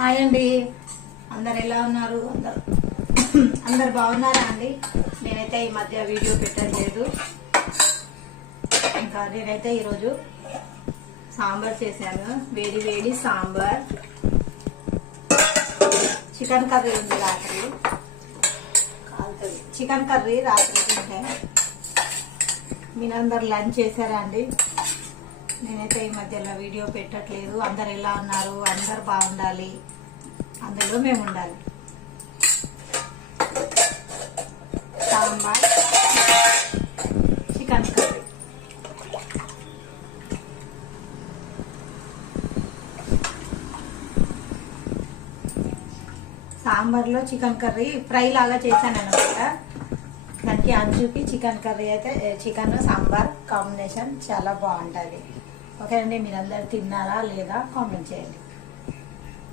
Hi అండి, అందరు ఎలా ఉన్నారు? అందరు బాగున్నారా అండి? నేనైతే ఈ మధ్య వీడియో పెట్టలేదు. ఇంకా నేనైతే ఈరోజు సాంబార్ చేశాను. వేడి వేడి సాంబార్. చికెన్ కర్రీ ఉంది, రాత్రి కాలుతుంది. చికెన్ కర్రీ రాత్రి తింటే మీరందరు లంచ్ చేశారా అండి? నేనైతే ఈ మధ్యలో వీడియో పెట్టట్లేదు. అందరు ఎలా ఉన్నారు? అందరు బాగుండాలి, అందులో మేము ఉండాలి. Sambar, chicken curry. సాంబార్లో చికెన్ కర్రీ ఫ్రై లాగా చేశాను అనమాట. దానికి అంచుకి చికెన్ కర్రీ అయితే చికెన్ సాంబార్ కాంబినేషన్ చాలా బాగుంటుంది. ఓకే అండి, మీరందరూ తిన్నారా లేదా కామెంట్ చేయండి.